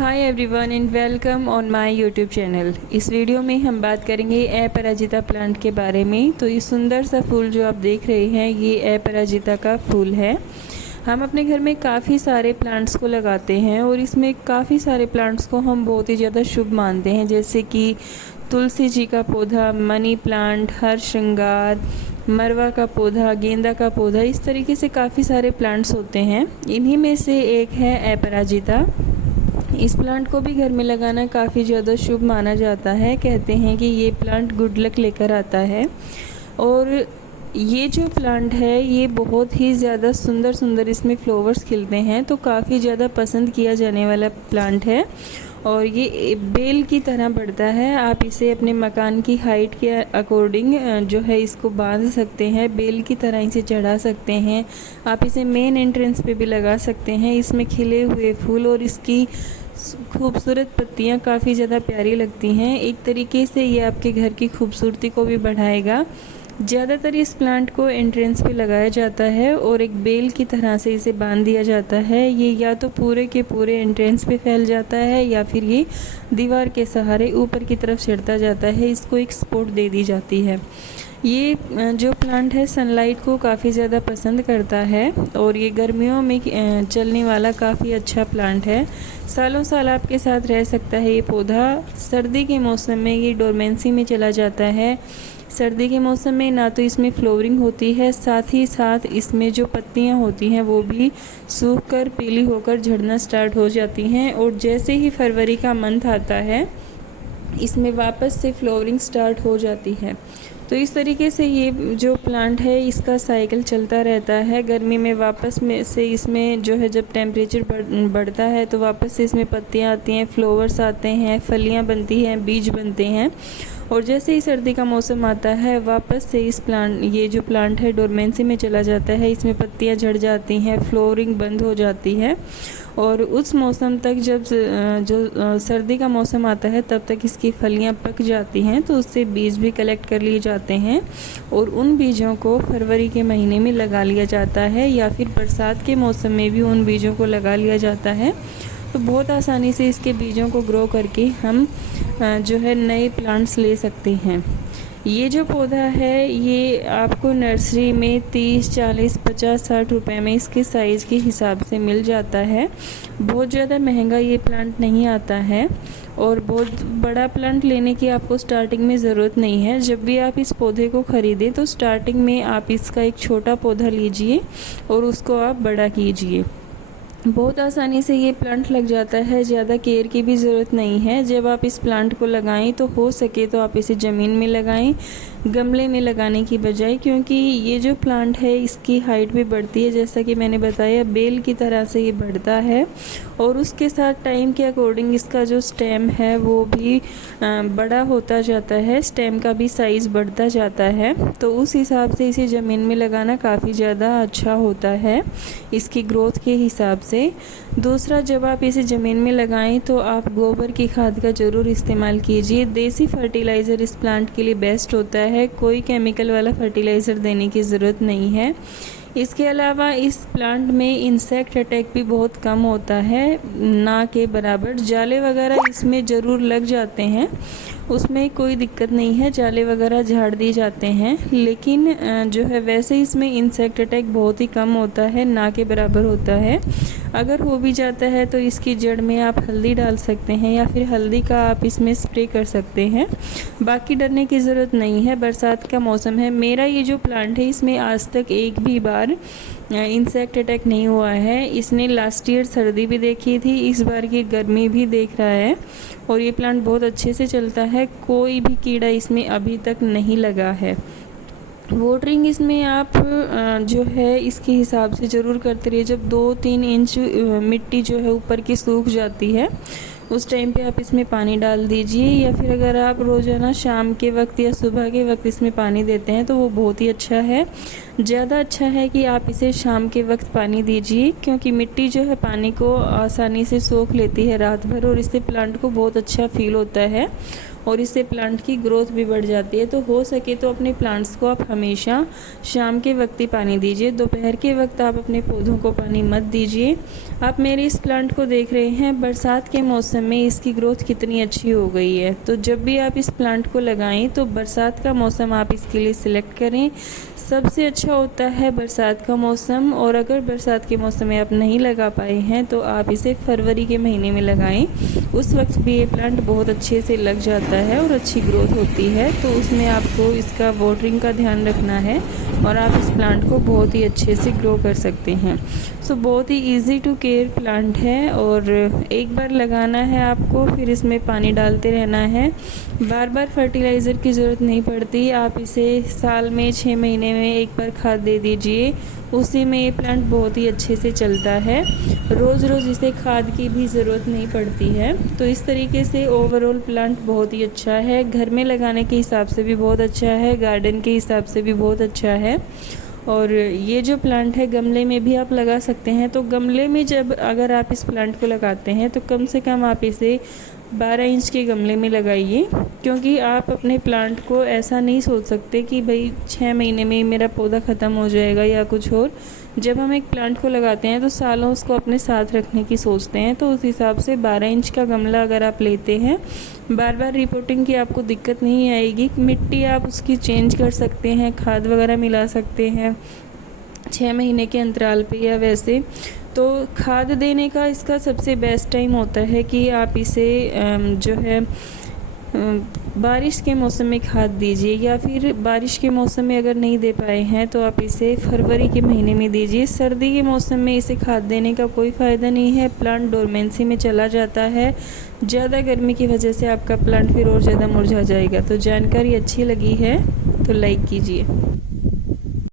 Hi everyone and welcome on my YouTube channel. इस video में हम बात करेंगे अपराजिता प्लांट के बारे में। तो ये सुंदर सा फूल जो आप देख रहे हैं ये अपराजिता का फूल है। हम अपने घर में काफ़ी सारे प्लांट्स को लगाते हैं और इसमें काफ़ी सारे प्लांट्स को हम बहुत ही ज़्यादा शुभ मानते हैं, जैसे कि तुलसी जी का पौधा, मनी प्लांट, हर श्रृंगार, मरवा का पौधा, गेंदा का पौधा। इस तरीके से काफ़ी सारे प्लांट्स होते हैं। इन्हीं में से एक है अपराजिता। इस प्लांट को भी घर में लगाना काफ़ी ज़्यादा शुभ माना जाता है। कहते हैं कि ये प्लांट गुड लक लेकर आता है। और ये जो प्लांट है ये बहुत ही ज़्यादा सुंदर सुंदर इसमें फ्लावर्स खिलते हैं, तो काफ़ी ज़्यादा पसंद किया जाने वाला प्लांट है। और ये बेल की तरह बढ़ता है। आप इसे अपने मकान की हाइट के अकॉर्डिंग जो है इसको बांध सकते हैं, बेल की तरह इसे चढ़ा सकते हैं। आप इसे मेन एंट्रेंस पे भी लगा सकते हैं। इसमें खिले हुए फूल और इसकी खूबसूरत पत्तियां काफ़ी ज़्यादा प्यारी लगती हैं। एक तरीके से ये आपके घर की खूबसूरती को भी बढ़ाएगा। ज़्यादातर इस प्लांट को एंट्रेंस पे लगाया जाता है और एक बेल की तरह से इसे बांध दिया जाता है। ये या तो पूरे के पूरे एंट्रेंस पे फैल जाता है या फिर ये दीवार के सहारे ऊपर की तरफ चढ़ता जाता है। इसको एक सपोर्ट दे दी जाती है। ये जो प्लांट है सनलाइट को काफ़ी ज़्यादा पसंद करता है और ये गर्मियों में चलने वाला काफ़ी अच्छा प्लांट है। सालों साल आपके साथ रह सकता है ये पौधा। सर्दी के मौसम में ये डोरमेंसी में चला जाता है। सर्दी के मौसम में ना तो इसमें फ्लोरिंग होती है, साथ ही साथ इसमें जो पत्तियां होती हैं वो भी सूख कर पीली होकर झड़ना स्टार्ट हो जाती हैं। और जैसे ही फरवरी का मंथ आता है इसमें वापस से फ्लोरिंग स्टार्ट हो जाती है। तो इस तरीके से ये जो प्लांट है इसका साइकिल चलता रहता है। गर्मी में वापस में से इसमें जो है जब टेम्परेचर बढ़ता है तो वापस से इसमें पत्तियां आती हैं, फ्लावर्स आते हैं, फलियां बनती हैं, बीज बनते हैं। और जैसे ही सर्दी का मौसम आता है वापस से ये जो प्लांट है डोरमेंसी में चला जाता है। इसमें पत्तियां झड़ जाती हैं, फ्लोरिंग बंद हो जाती है। और उस मौसम तक जब जो सर्दी का मौसम आता है तब तक इसकी फलियां पक जाती हैं, तो उससे बीज भी कलेक्ट कर लिए जाते हैं और उन बीजों को फरवरी के महीने में लगा लिया जाता है या फिर बरसात के मौसम में भी उन बीजों को लगा लिया जाता है। तो बहुत आसानी से इसके बीजों को ग्रो करके हम जो है नए प्लांट्स ले सकते हैं। ये जो पौधा है ये आपको नर्सरी में 30, 40, 50, 60 रुपए में इसके साइज़ के हिसाब से मिल जाता है। बहुत ज़्यादा महंगा ये प्लांट नहीं आता है और बहुत बड़ा प्लांट लेने की आपको स्टार्टिंग में ज़रूरत नहीं है। जब भी आप इस पौधे को ख़रीदें तो स्टार्टिंग में आप इसका एक छोटा पौधा लीजिए और उसको आप बड़ा कीजिए। बहुत आसानी से ये प्लांट लग जाता है, ज़्यादा केयर की भी ज़रूरत नहीं है। जब आप इस प्लांट को लगाएं तो हो सके तो आप इसे ज़मीन में लगाएं, गमले में लगाने की बजाय, क्योंकि ये जो प्लांट है इसकी हाइट भी बढ़ती है। जैसा कि मैंने बताया बेल की तरह से ये बढ़ता है और उसके साथ टाइम के अकॉर्डिंग इसका जो स्टेम है वो भी बड़ा होता जाता है, स्टेम का भी साइज़ बढ़ता जाता है। तो उस हिसाब से इसे ज़मीन में लगाना काफ़ी ज़्यादा अच्छा होता है इसकी ग्रोथ के हिसाब से। दूसरा, जब आप इसे ज़मीन में लगाएं तो आप गोबर की खाद का ज़रूर इस्तेमाल कीजिए। देसी फर्टिलाइज़र इस प्लांट के लिए बेस्ट होता है। कोई केमिकल वाला फर्टिलाइज़र देने की ज़रूरत नहीं है। इसके अलावा इस प्लांट में इंसेक्ट अटैक भी बहुत कम होता है, ना के बराबर। जाले वगैरह इसमें ज़रूर लग जाते हैं, उसमें कोई दिक्कत नहीं है, जाले वगैरह झाड़ दिए जाते हैं, लेकिन जो है वैसे इसमें इंसेक्ट अटैक बहुत ही कम होता है, ना के बराबर होता है। अगर हो भी जाता है तो इसकी जड़ में आप हल्दी डाल सकते हैं या फिर हल्दी का आप इसमें स्प्रे कर सकते हैं। बाकी डरने की ज़रूरत नहीं है। बरसात का मौसम है। मेरा ये जो प्लांट है इसमें आज तक एक भी बार इंसेक्ट अटैक नहीं हुआ है। इसने लास्ट ईयर सर्दी भी देखी थी, इस बार की गर्मी भी देख रहा है और ये प्लांट बहुत अच्छे से चलता है। कोई भी कीड़ा इसमें अभी तक नहीं लगा है। वाटरिंग इसमें आप जो है इसके हिसाब से ज़रूर करते रहिए। जब 2-3 इंच मिट्टी जो है ऊपर की सूख जाती है उस टाइम पे आप इसमें पानी डाल दीजिए, या फिर अगर आप रोज़ाना शाम के वक्त या सुबह के वक्त इसमें पानी देते हैं तो वो बहुत ही अच्छा है। ज़्यादा अच्छा है कि आप इसे शाम के वक्त पानी दीजिए, क्योंकि मिट्टी जो है पानी को आसानी से सोख लेती है रात भर और इससे प्लांट को बहुत अच्छा फील होता है और इससे प्लांट की ग्रोथ भी बढ़ जाती है। तो हो सके तो अपने प्लांट्स को आप हमेशा शाम के वक्त ही पानी दीजिए, दोपहर के वक्त आप अपने पौधों को पानी मत दीजिए। आप मेरे इस प्लांट को देख रहे हैं, बरसात के मौसम में इसकी ग्रोथ कितनी अच्छी हो गई है। तो जब भी आप इस प्लांट को लगाएं तो बरसात का मौसम आप इसके लिए सिलेक्ट करें। सबसे अच्छा होता है बरसात का मौसम, और अगर बरसात के मौसम में आप नहीं लगा पाए हैं तो आप इसे फरवरी के महीने में लगाएं। उस वक्त भी ये प्लांट बहुत अच्छे से लग जाता है और अच्छी ग्रोथ होती है। तो उसमें आपको इसका वाटरिंग का ध्यान रखना है और आप इस प्लांट को बहुत ही अच्छे से ग्रो कर सकते हैं। सो बहुत ही इजी टू केयर प्लांट है, और एक बार लगाना है आपको, फिर इसमें पानी डालते रहना है। बार बार फर्टिलाइज़र की ज़रूरत नहीं पड़ती। आप इसे साल में 6 महीने में एक बार खाद दे दीजिए, उसी में ये प्लांट बहुत ही अच्छे से चलता है। रोज़ रोज़ इसे खाद की भी ज़रूरत नहीं पड़ती है। तो इस तरीके से ओवरऑल प्लांट बहुत ही अच्छा है, घर में लगाने के हिसाब से भी बहुत अच्छा है, गार्डन के हिसाब से भी बहुत अच्छा है। और ये जो प्लांट है गमले में भी आप लगा सकते हैं। तो गमले में जब अगर आप इस प्लांट को लगाते हैं तो कम से कम आप इसे 12 इंच के गमले में लगाइए, क्योंकि आप अपने प्लांट को ऐसा नहीं सोच सकते कि भाई 6 महीने में मेरा पौधा ख़त्म हो जाएगा या कुछ और। जब हम एक प्लांट को लगाते हैं तो सालों उसको अपने साथ रखने की सोचते हैं। तो उस हिसाब से 12 इंच का गमला अगर आप लेते हैं, बार बार रिपोर्टिंग की आपको दिक्कत नहीं आएगी। मिट्टी आप उसकी चेंज कर सकते हैं, खाद वगैरह मिला सकते हैं 6 महीने के अंतराल पे या वैसे। तो खाद देने का इसका सबसे बेस्ट टाइम होता है कि आप इसे जो है बारिश के मौसम में खाद दीजिए, या फिर बारिश के मौसम में अगर नहीं दे पाए हैं तो आप इसे फरवरी के महीने में दीजिए। सर्दी के मौसम में इसे खाद देने का कोई फ़ायदा नहीं है, प्लांट डोरमेंसी में चला जाता है। ज़्यादा गर्मी की वजह से आपका प्लांट फिर और ज़्यादा मुरझा जाएगा। तो जानकारी अच्छी लगी है तो लाइक कीजिए।